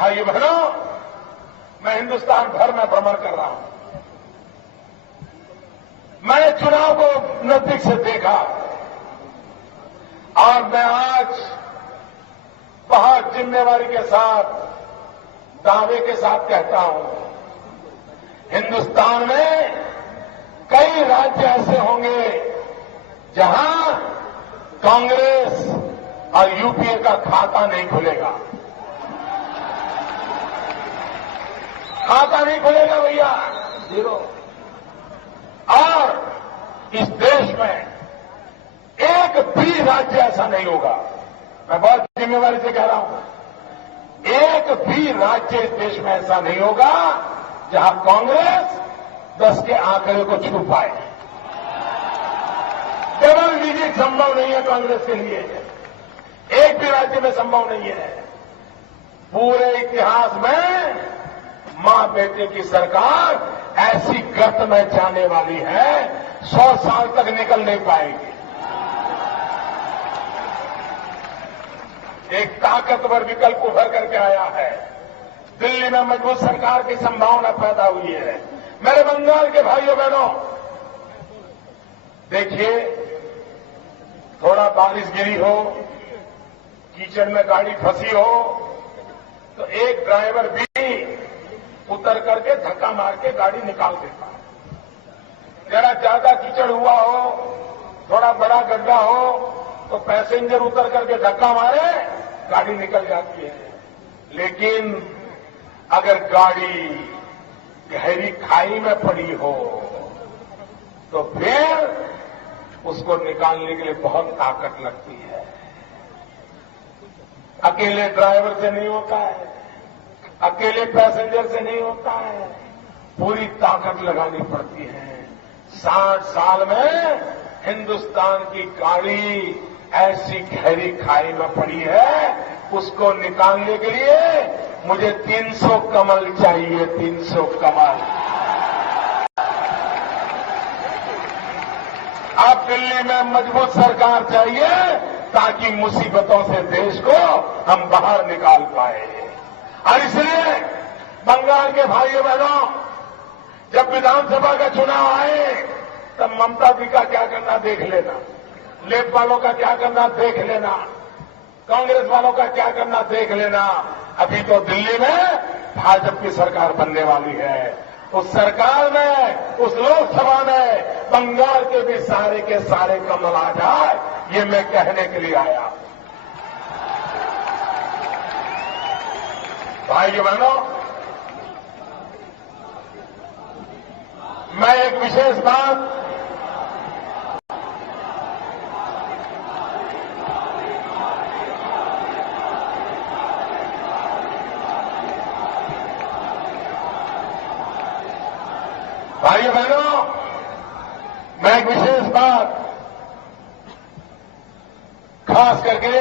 भाइयों बहनों, मैं हिंदुस्तान भर में भ्रमण कर रहा हूं। मैंने चुनाव को नजदीक से देखा और मैं आज बहुत जिम्मेवारी के साथ, दावे के साथ कहता हूं, हिंदुस्तान में कई राज्य ऐसे होंगे जहां कांग्रेस और यूपीए का खाता नहीं खुलेगा। खाता नहीं खुलेगा भैया, जीरो। और इस देश में एक भी राज्य ऐसा नहीं होगा, मैं बहुत जिम्मेवारी से कह रहा हूं, एक भी राज्य इस देश में ऐसा नहीं होगा जहां कांग्रेस 10 के आंकड़े को छू पाए। डबल डिजिट संभव नहीं है कांग्रेस के लिए, एक भी राज्य में संभव नहीं है। पूरे इतिहास में मां बेटे की सरकार ऐसी गर्त में जाने वाली है, 100 साल तक निकल नहीं पाएगी। एक ताकतवर विकल्प उभर करके आया है। दिल्ली में मजबूत सरकार की संभावना पैदा हुई है। मेरे बंगाल के भाइयों बहनों, देखिए, थोड़ा बारिश गिरी हो, कीचड़ में गाड़ी फंसी हो, तो एक ड्राइवर भी उतर करके धक्का मार के गाड़ी निकाल देता है। जरा ज्यादा कीचड़ हुआ हो, थोड़ा बड़ा गड्ढा हो, तो पैसेंजर उतर करके धक्का मारे, गाड़ी निकल जाती है। लेकिन अगर गाड़ी गहरी खाई में पड़ी हो तो फिर उसको निकालने के लिए बहुत ताकत लगती है। अकेले ड्राइवर से नहीं होता है, अकेले पैसेंजर से नहीं होता है, पूरी ताकत लगानी पड़ती है। 60 साल में हिंदुस्तान की गाड़ी ऐसी गहरी खाई में पड़ी है, उसको निकालने के लिए मुझे 300 कमल चाहिए, 300 कमल। अब दिल्ली में मजबूत सरकार चाहिए ताकि मुसीबतों से देश को हम बाहर निकाल पाए। और इसलिए बंगाल के भाइयों बहनों, जब विधानसभा का चुनाव आए तब ममता जी का क्या करना देख लेना, लेफ्ट वालों का क्या करना देख लेना, कांग्रेस वालों का क्या करना देख लेना। अभी तो दिल्ली में भाजपा की सरकार बनने वाली है। उस सरकार में, उस लोकसभा में बंगाल के भी सारे के सारे कमल आ जाए, ये मैं कहने के लिए आया। भाइयों बहनों, मैं एक विशेष बात भाइयों बहनों, मैं एक विशेष बात खास करके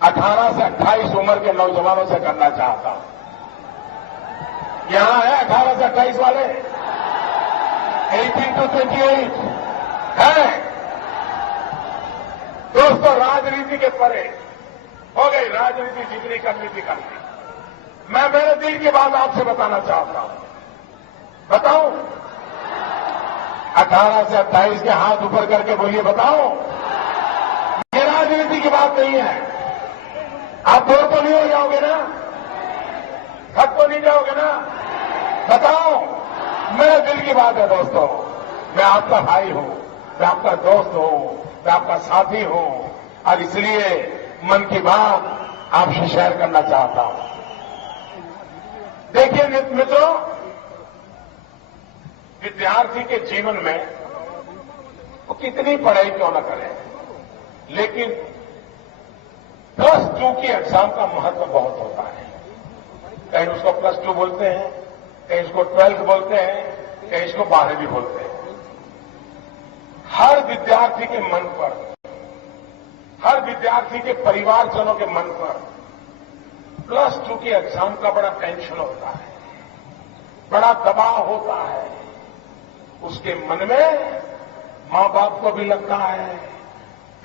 18 से 28 उम्र के नौजवानों से करना चाहता हूं। यहां है 18 से 28 वाले, 18 to 28 है। दोस्तों, राजनीति के परे हो गई, राजनीति जितनी करनी थी कर ली। मैं मेरे दिल की बात आपसे बताना चाहता हूं। बताऊं? 18 से 28 के हाथ ऊपर करके बोलिए, बताओ। ये राजनीति की बात नहीं है। आप बोर तो नहीं हो जाओगे ना? थक तो नहीं जाओगे ना? बताओ। मेरे दिल की बात है दोस्तों। मैं आपका भाई हूं, मैं आपका दोस्त हूं, मैं आपका साथी हूं, और इसलिए मन की बात आपसे शेयर करना चाहता हूं। देखिए मित्रों, विद्यार्थी के जीवन में वो कितनी पढ़ाई क्यों न करे, लेकिन +2 की एग्जाम का महत्व बहुत होता है। कहीं उसको +2 बोलते हैं, कहीं उसको 12th बोलते हैं, कहीं इसको 12वीं बोलते हैं। हर विद्यार्थी के मन पर, हर विद्यार्थी के परिवारजनों के मन पर +2 की एग्जाम का बड़ा टेंशन होता है, बड़ा दबाव होता है। उसके मन में मां बाप को भी लगता है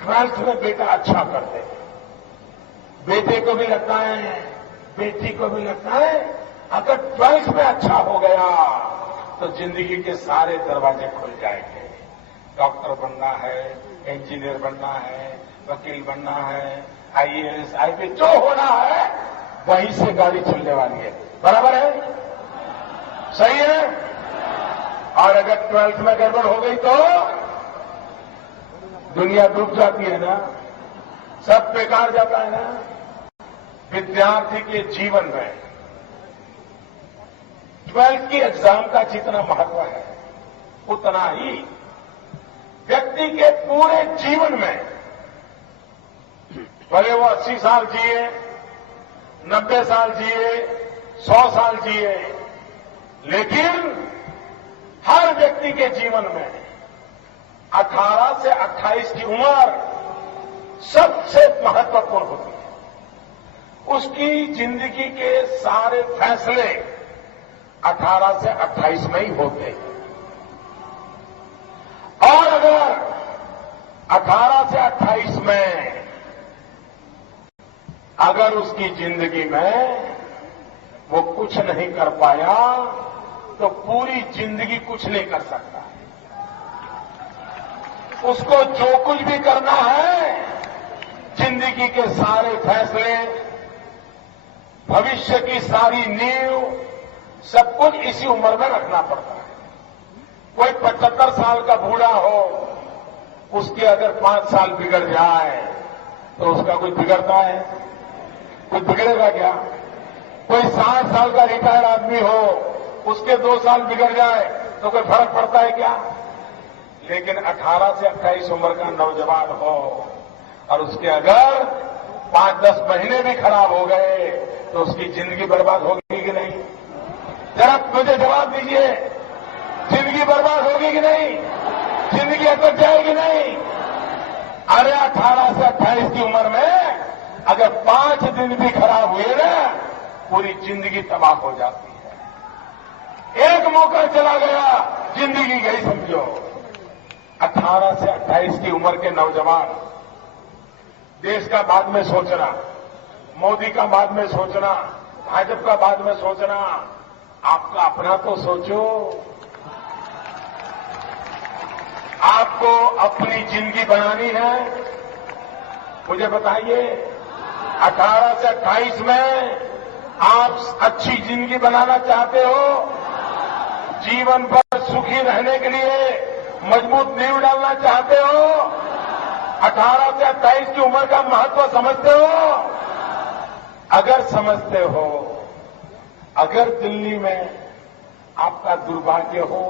12th में बेटा अच्छा कर दे, बेटे को भी लगता है, बेटी को भी लगता है, अगर 12th में अच्छा हो गया तो जिंदगी के सारे दरवाजे खुल जाएंगे। डॉक्टर बनना है, इंजीनियर बनना है, वकील बनना है, आईएएस, आईपीएस, जो होना है वहीं से गाड़ी चलने वाली है। बराबर है? सही है? और अगर 12th में गड़बड़ हो गई तो दुनिया डूब जाती है ना, सब बेकार जाता है ना। विद्यार्थी के जीवन में 12th की एग्जाम का जितना महत्व है उतना ही व्यक्ति के पूरे जीवन में, भले वो 80 साल जिए, 90 साल जिए, 100 साल जिए, लेकिन हर व्यक्ति के जीवन में 18 से 28 की उम्र सबसे महत्वपूर्ण होती है। उसकी जिंदगी के सारे फैसले 18 से 28 में ही होते हैं। और अगर 18 से 28 में अगर उसकी जिंदगी में वो कुछ नहीं कर पाया तो पूरी जिंदगी कुछ नहीं कर सकता। उसको जो कुछ भी करना है, जिंदगी के सारे फैसले, भविष्य की सारी नींव, सब कुछ इसी उम्र में रखना पड़ता है। कोई 75 साल का बूढ़ा हो, उसके अगर 5 साल बिगड़ जाए तो उसका कोई बिगड़ता है? कोई बिगड़ेगा क्या? कोई 60 साल का रिटायर्ड आदमी हो, उसके 2 साल बिगड़ जाए तो कोई फर्क पड़ता है क्या? लेकिन 18 से 28 उम्र का नौजवान हो और उसके अगर 5-10 महीने भी खराब हो गए तो उसकी जिंदगी बर्बाद होगी कि नहीं? जरा मुझे जवाब दीजिए, जिंदगी बर्बाद होगी कि नहीं? जिंदगी अटक जाएगी नहीं? अरे 18 से 28 की उम्र में अगर 5 दिन भी खराब हुए ना, पूरी जिंदगी तबाह हो जाती है। एक मौका चला गया, जिंदगी गई समझो। 18 से 28 की उम्र के नौजवान, देश का बाद में सोचना, मोदी का बाद में सोचना, भाजपा का बाद में सोचना, आपका अपना तो सोचो। आपको अपनी जिंदगी बनानी है। मुझे बताइए, 18 से 28 में आप अच्छी जिंदगी बनाना चाहते हो? जीवन भर सुखी रहने के लिए मजबूत नींव डालना चाहते हो? 18 से 28 की उम्र का महत्व समझते हो? अगर समझते हो, अगर दिल्ली में आपका दुर्भाग्य हो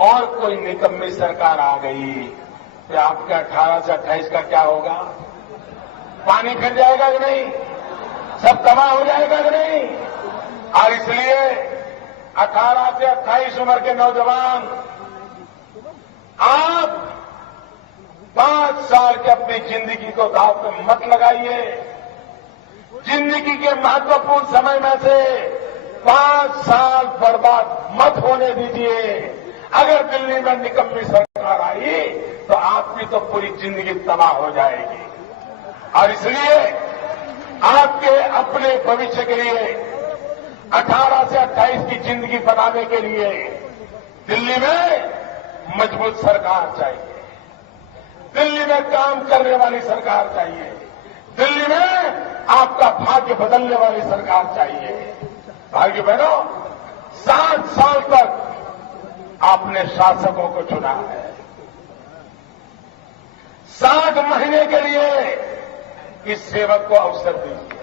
और कोई निकम्मी सरकार आ गई तो आपके 18 से 28 का क्या होगा? पानी फिर जाएगा कि नहीं? सब तबाह हो जाएगा कि नहीं? और इसलिए 18 से 28 उम्र के नौजवान, आप 5 साल की अपनी जिंदगी को दांव पे मत लगाइए। जिंदगी के महत्वपूर्ण समय में से 5 साल बर्बाद मत होने दीजिए। अगर दिल्ली में निकम्मी सरकार आई तो आपकी तो पूरी जिंदगी तबाह हो जाएगी। और इसलिए आपके अपने भविष्य के लिए 18 से 28 की जिंदगी बनाने के लिए दिल्ली में मजबूत सरकार चाहिए। दिल्ली में काम करने वाली सरकार चाहिए। दिल्ली में आपका भाग्य बदलने वाली सरकार चाहिए। भाइयों बहनों, 7 साल तक आपने शासकों को चुना है। 7 महीने के लिए इस सेवक को अवसर दीजिए।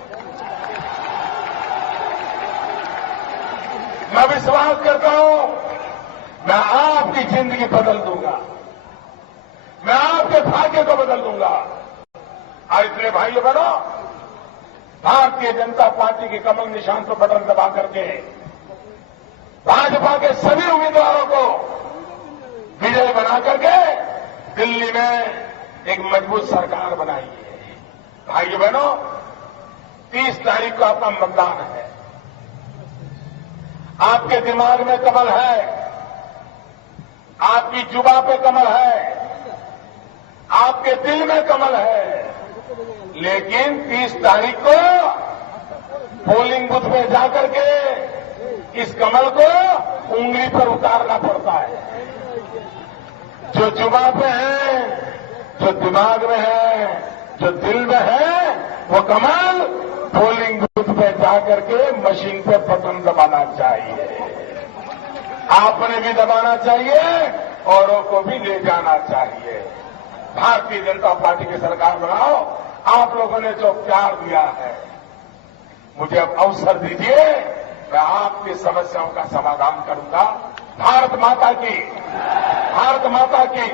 मैं विश्वास करता हूं, मैं आपकी जिंदगी बदल दूंगा, मैं आपके भाग्य को बदल दूंगा। और इसलिए भाइयों बहनों, भारतीय जनता पार्टी के कमल निशान पर बटन दबा करके भाजपा के सभी उम्मीदवारों को विजय बना करके दिल्ली में एक मजबूत सरकार बनाइए। भाइयों बहनों, 30 तारीख को आपका मतदान है। आपके दिमाग में कमल है, आपकी जुबान पे कमल है, आपके दिल में कमल है। लेकिन 30 तारीख को पोलिंग बूथ में जाकर के इस कमल को उंगली पर उतारना पड़ता है। जो जुबान पे है, जो दिमाग में है, जो दिल में है, वो कमल पोलिंग बूथ पे जाकर के मशीन पे बटन दबाना चाहिए। आपने भी दबाना चाहिए, औरों को भी ले जाना चाहिए। भारतीय जनता पार्टी की सरकार बनाओ। आप लोगों ने जो प्यार दिया है, मुझे अब अवसर दीजिए, मैं आपकी समस्याओं का समाधान करूंगा। भारत माता की, भारत माता की।